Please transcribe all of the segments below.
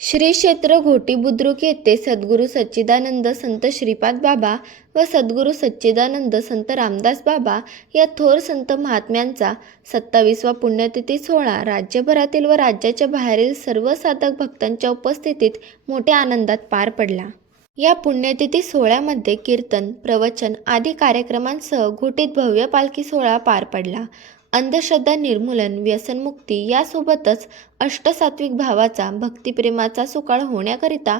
श्री क्षेत्र घोटी बुद्रुक येथे सद्गुरू सच्चिदानंद संत श्रीपाद बाबा व सद्गुरू सच्चिदानंद संत रामदास बाबा या थोर संत महात्म्यांचा सत्तावीसवा पुण्यतिथी सोहळा राज्यभरातील व राज्याच्या बाहेरील सर्व साधक भक्तांच्या उपस्थितीत मोठ्या आनंदात पार पडला. या पुण्यतिथी सोहळ्यामध्ये कीर्तन प्रवचन आदी कार्यक्रमांसह घोटीत भव्य पालखी सोहळा पार पडला. अंधश्रद्धा निर्मूलन व्यसनमुक्ती यासोबतच अष्टसात्विक भावाचा भक्तिप्रेमाचा सुकाळ होण्याकरिता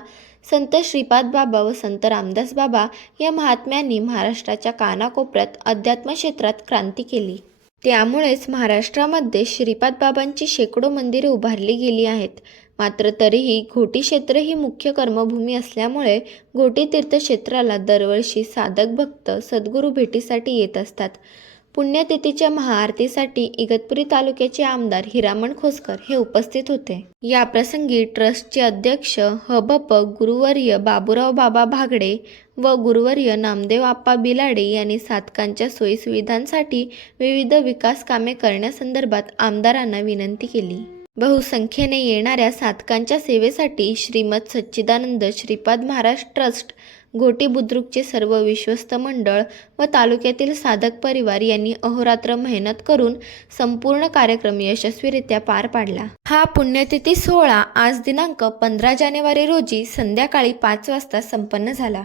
संत श्रीपाद बाबा व संत रामदास बाबा या महात्म्यांनी महाराष्ट्राच्या कानाकोपऱ्यात अध्यात्म क्षेत्रात क्रांती केली. त्यामुळेच महाराष्ट्रामध्ये श्रीपाद बाबांची शेकडो मंदिरे उभारली गेली आहेत. मात्र तरीही घोटी क्षेत्र ही मुख्य कर्मभूमी असल्यामुळे घोटी तीर्थक्षेत्राला दरवर्षी साधक भक्त सद्गुरू भेटीसाठी येत असतात. पुण्यतिथीच्या महाआरतीसाठी इगतपुरी तालुक्याचे आमदार हिरामण खोसकर हे उपस्थित होते. या प्रसंगी ट्रस्टचे अध्यक्ष हबप गुरुवर्य बाबूराव बाबा भागडे व गुरुवर्य नामदेव आप्पा बिलाडे यांनी साधकांच्या सोयीसुविधांसाठी विविध विकास कामे करण्यासंदर्भात आमदारांना विनंती केली. बहुसंख्येने येणाऱ्या साधकांच्या सेवेसाठी श्रीमद सच्चिदानंद श्रीपाद महाराज ट्रस्ट घोटी बुद्रुकचे सर्व विश्वस्त मंडळ व तालुक्यातील साधक परिवार यांनी अहोरात्र मेहनत करून संपूर्ण कार्यक्रम यशस्वीरित्या पार पाडला. हा पुण्यतिथी सोहळा आज दिनांक पंधरा जानेवारी रोजी संध्याकाळी पाच वाजता संपन्न झाला.